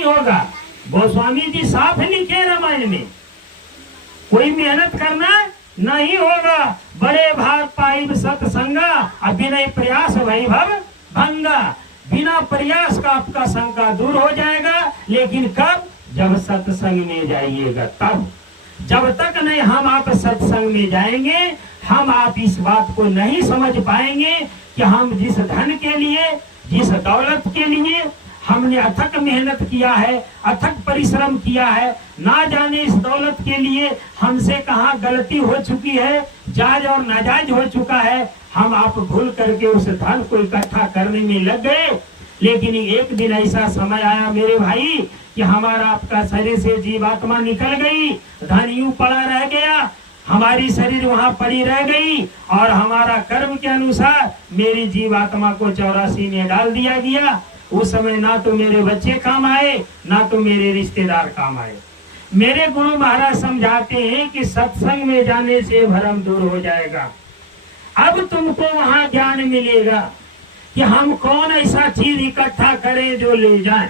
नहीं होगा। गोस्वामी जी साफ लिखे रामायण में, कोई मेहनत करना नहीं होगा। बड़े भाग पाइब सत्संगा, अभिनय प्रयास वैभव भंगा। बिना प्रयास का आपका शंका दूर हो जाएगा, लेकिन कब? जब सत्संग में जाइएगा तब। जब तक नहीं हम आप सत्संग में जाएंगे, हम आप इस बात को नहीं समझ पाएंगे कि हम जिस धन के लिए, जिस दौलत के लिए हमने अथक मेहनत किया है, अथक परिश्रम किया है, ना जाने इस दौलत के लिए हमसे कहाँ गलती हो चुकी है, जायज और नाजायज हो चुका है। हम आप भूल करके उस धन को इकट्ठा करने में लग गए। लेकिन एक दिन ऐसा समय आया मेरे भाई कि हमारा आपका शरीर से जीवात्मा निकल गई, धन यूं पड़ा रह गया, हमारी शरीर वहां पड़ी रह गई, और हमारा कर्म के अनुसार मेरी जीवात्मा को 84 में डाल दिया गया। उस समय ना तो मेरे बच्चे काम आए, ना तो मेरे रिश्तेदार काम आए। मेरे गुरु महाराज समझाते हैं कि सत्संग में जाने से भ्रम दूर हो जाएगा। अब तुमको वहां ज्ञान मिलेगा कि हम कौन ऐसा चीज इकट्ठा करें जो ले जाएं।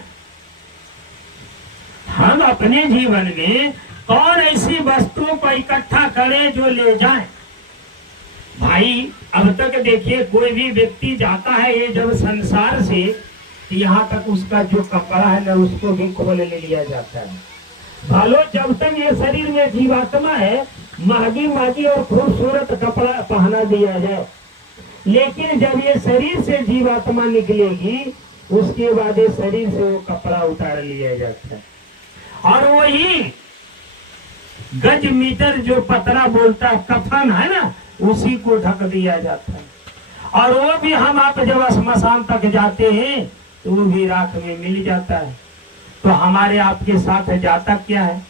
हम अपने जीवन में कौन ऐसी वस्तुओं को इकट्ठा करें जो ले जाएं। भाई अब तक देखिए, कोई भी व्यक्ति जाता है ये जब संसार से, यहाँ तक उसका जो कपड़ा है ना उसको भी खोल ले लिया जाता है। भालो जब तक ये शरीर में जीवात्मा है, महंगी महंगी और खूबसूरत कपड़ा पहना दिया जाए, लेकिन जब ये शरीर से जीवात्मा निकलेगी, उसके बाद ये शरीर से वो कपड़ा उतार लिया जाता है, और वही गज मीटर जो पतरा बोलता कफन है ना, उसी को ढक दिया जाता है। और वो भी हम आप जब श्मशान तक जाते हैं तो वो भी राख में मिल जाता है। तो हमारे आपके साथ जाता क्या है?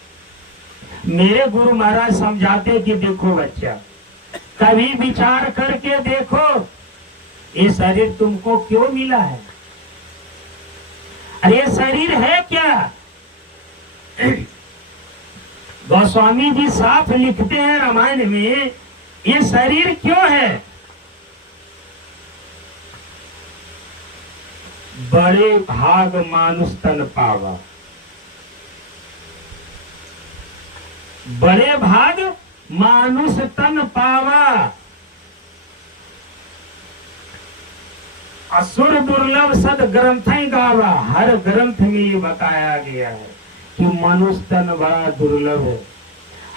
मेरे गुरु महाराज समझाते कि देखो बच्चा, कभी विचार करके देखो ये शरीर तुमको क्यों मिला है। अरे शरीर है क्या? गोस्वामी जी साफ लिखते हैं रामायण में, ये शरीर क्यों है? बड़े भाग मानुष तन पावा, बड़े भाग मानुष तन पावा। असुर दुर्लभ सद ग्रंथ गावा। हर ग्रंथ में ये बताया गया है कि मनुष्य तन बड़ा दुर्लभ है।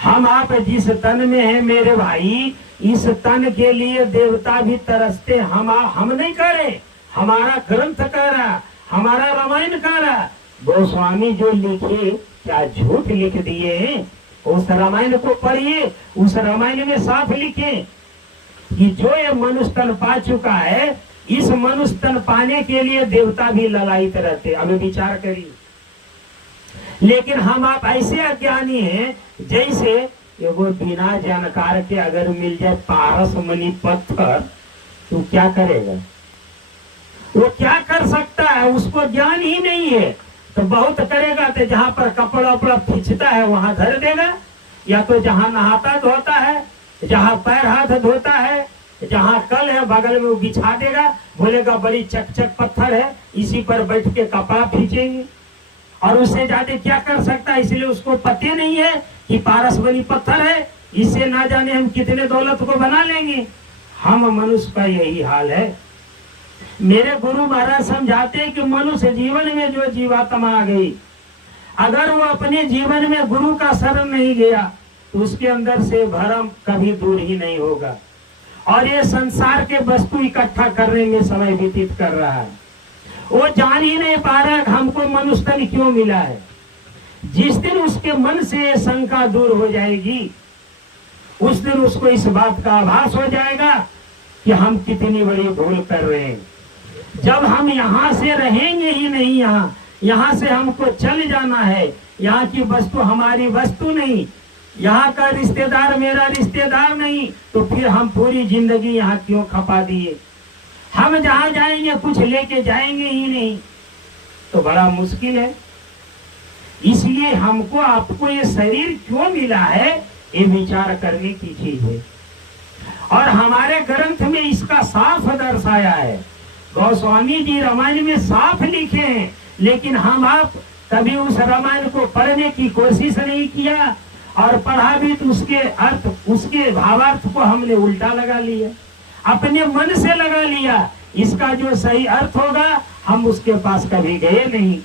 हम आप जिस तन में है मेरे भाई, इस तन के लिए देवता भी तरसते। हम नहीं करे, हमारा ग्रंथ कह रहा, हमारा रामायण कह रहा। गोस्वामी जो लिखे क्या झूठ लिख दिए हैं? उस रामायण को पढ़िए, उस रामायण में साफ लिखे कि जो ये मनुष्य तन पा चुका है, इस मनुष्य तन पाने के लिए देवता भी ललायित रहते। अब विचार करिए। लेकिन हम आप ऐसे अज्ञानी हैं, जैसे वो बिना जानकार के अगर मिल जाए पारस मणि पत्थर, तो क्या करेगा? वो क्या कर सकता है? उसको ज्ञान ही नहीं है। तो बहुत करेगा तो जहाँ पर कपड़ा उपड़ा खींचता है वहां धर देगा, या तो जहाँ नहाता धोता है, जहाँ पैर हाथ धोता है, जहाँ कल है बगल में वो बिछा देगा, बोलेगा बड़ी चकचक पत्थर है, इसी पर बैठ के कपड़ा खींचेंगे। और उससे ज्यादा क्या कर सकता है? इसलिए उसको पते नहीं है कि पारस मणि पत्थर है, इससे ना जाने हम कितने दौलत को बना लेंगे। हम मनुष्य का यही हाल है। मेरे गुरु महाराज समझाते हैं कि मनुष्य जीवन में जो जीवात्मा आ गई, अगर वो अपने जीवन में गुरु का शरण नहीं गया, तो उसके अंदर से भ्रम कभी दूर ही नहीं होगा, और ये संसार के वस्तु इकट्ठा करने में समय व्यतीत कर रहा है। वो जान ही नहीं पा रहा हमको मनुष्य तन क्यों मिला है। जिस दिन उसके मन से शंका दूर हो जाएगी, उस दिन उसको इस बात का आभास हो जाएगा कि हम कितनी बड़ी भूल कर रहे हैं। जब हम यहाँ से रहेंगे ही नहीं, यहाँ से हमको चल जाना है, यहाँ की वस्तु हमारी वस्तु नहीं, यहाँ का रिश्तेदार मेरा रिश्तेदार नहीं, तो फिर हम पूरी जिंदगी यहाँ क्यों खपा दिए। हम जहाँ जाएंगे कुछ लेके जाएंगे ही नहीं, तो बड़ा मुश्किल है। इसलिए हमको आपको ये शरीर क्यों मिला है, ये विचार करने की चीज है। और हमारे ग्रंथ में इसका साफ दर्शाया है। गोस्वामी जी रामायण में साफ लिखे हैं, लेकिन हम आप कभी उस रामायण को पढ़ने की कोशिश नहीं किया, और पढ़ा भी तो उसके अर्थ, उसके भावार्थ को हमने उल्टा लगा लिया, अपने मन से लगा लिया। इसका जो सही अर्थ होगा हम उसके पास कभी गए नहीं।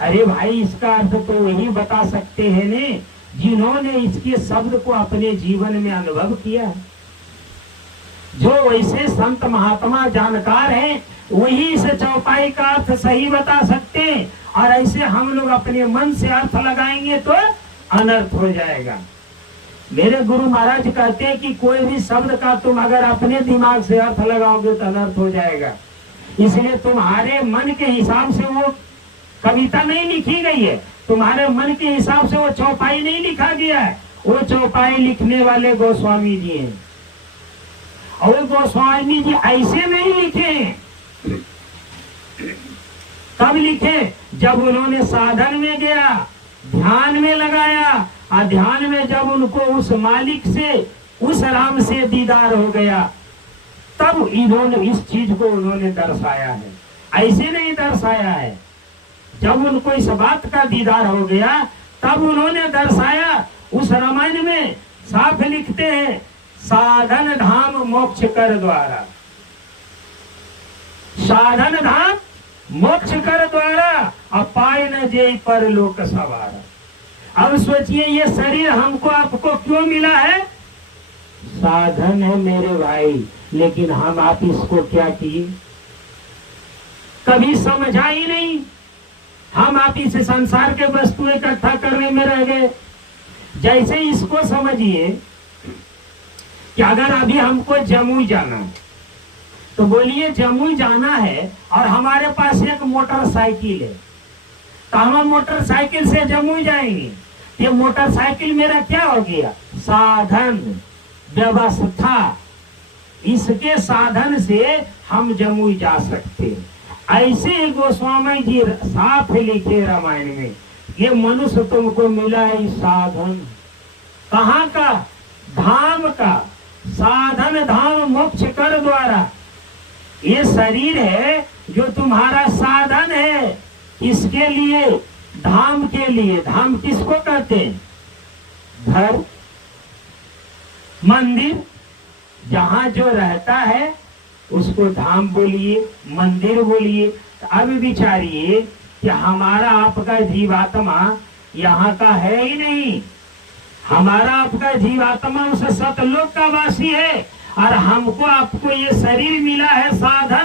अरे भाई, इसका अर्थ तो वही बता सकते हैं ने जिन्होंने इसके शब्द को अपने जीवन में अनुभव किया है। जो वैसे संत महात्मा जानकार हैं वही इस चौपाई का अर्थ सही बता सकते हैं, और ऐसे हम लोग अपने मन से अर्थ लगाएंगे तो अनर्थ हो जाएगा। मेरे गुरु महाराज कहते हैं कि कोई भी शब्द का तुम अगर अपने दिमाग से अर्थ लगाओगे तो अनर्थ हो जाएगा। इसलिए तुम्हारे मन के हिसाब से वो कविता नहीं लिखी गई है, तुम्हारे मन के हिसाब से वो चौपाई नहीं लिखा गया है। वो चौपाई लिखने वाले गोस्वामी जी हैं, और गोस्वामी जी ऐसे नहीं लिखे। कब लिखे? जब उन्होंने साधन में गया, ध्यान में लगाया, और ध्यान में जब उनको उस मालिक से, उस राम से दीदार हो गया, तब इन्होंने इस चीज को उन्होंने दर्शाया है, ऐसे नहीं दर्शाया है। जब उनको इस बात का दीदार हो गया तब उन्होंने दर्शाया। उस रामायण में साफ लिखते हैं, साधन धाम मोक्ष कर द्वारा, साधन धाम मोक्ष कर द्वारा, अपाय न जे पर लोक सवारा। अब सोचिए, ये शरीर हमको आपको क्यों मिला है? साधन है मेरे भाई, लेकिन हम आप इसको क्या किए? कभी समझा ही नहीं। हम आप इस संसार के वस्तु इकट्ठा करने में रह गए। जैसे इसको समझिए कि अगर अभी हमको जमुई जाना है, तो बोलिए जमुई जाना है और हमारे पास एक मोटरसाइकिल है, तो हम मोटरसाइकिल से जमुई जाएंगे। ये मोटरसाइकिल मेरा क्या हो गया? साधन, व्यवस्था। इसके साधन से हम जमुई जा सकते हैं। ऐसे ही गोस्वामी जी साफ लिखे रामायण में, ये मनुष्य तुमको मिला है साधन। कहाँ का? धाम का। साधन धाम मोक्ष कर द्वारा। ये शरीर है जो तुम्हारा साधन है, इसके लिए, धाम के लिए। धाम किसको कहते हैं? घर, मंदिर, जहाँ जो रहता है उसको धाम बोलिए, मंदिर बोलिए। अब विचारिए कि हमारा आपका जीवात्मा यहाँ का है ही नहीं। हमारा आपका जीवात्मा उस सतलोक का वासी है, और हमको आपको ये शरीर मिला है साधन।